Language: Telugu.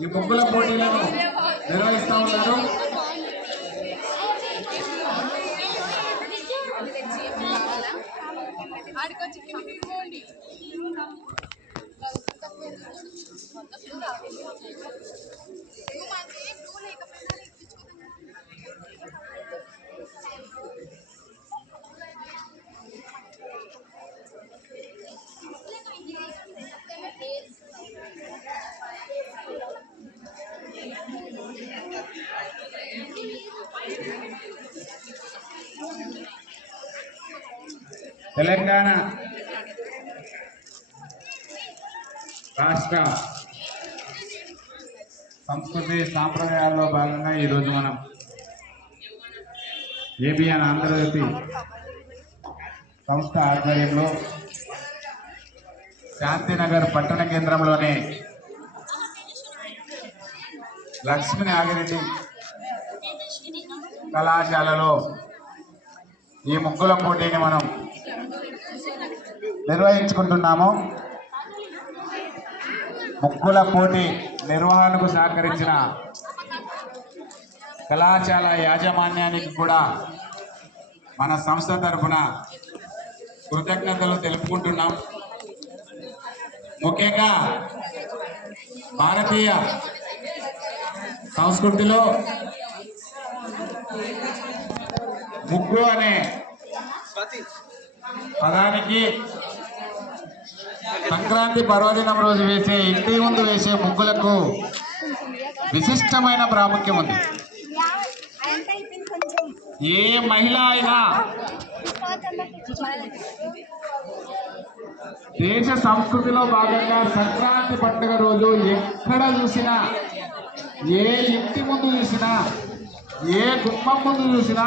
ఈ ముగ్గుల పోటీలను నిర్వహిస్తూ ఉన్నారు. తెలంగాణ రాష్ట్ర సంస్కృతి సాంప్రదాయాల్లో భాగంగా ఈరోజు మనం ఏబిఎన్ ఆంధ్రజ్యోతి సంస్థ ఆధ్వర్యంలో శాంతినగర్ పట్టణ కేంద్రంలోని లక్ష్మీ నాగిరెడ్డి కళాశాలలో ఈ ముగ్గుల పోటీని మనం నిర్వహించుకుంటున్నాము. ముగ్గుల పోటీ నిర్వహణకు సహకరించిన కళాశాల యాజమాన్యానికి కూడా మన సంస్థ తరఫున కృతజ్ఞతలు తెలుపుకుంటున్నాం. ముఖ్యంగా భారతీయ సంస్కృతిలో ముగ్గు అనే పదానికి సంక్రాంతి పర్వదినం రోజు వేసే ఇంటి ముందు వేసే ముగ్గులకు విశిష్టమైన ప్రాముఖ్యం ఉంది. ఏ మహిళ అయినా దేశ సంస్కృతిలో భాగంగా సంక్రాంతి పండుగ రోజు ఎక్కడ చూసినా, ఏ ఇంటి ముందు చూసినా, ఏ గుమ్మం ముందు చూసినా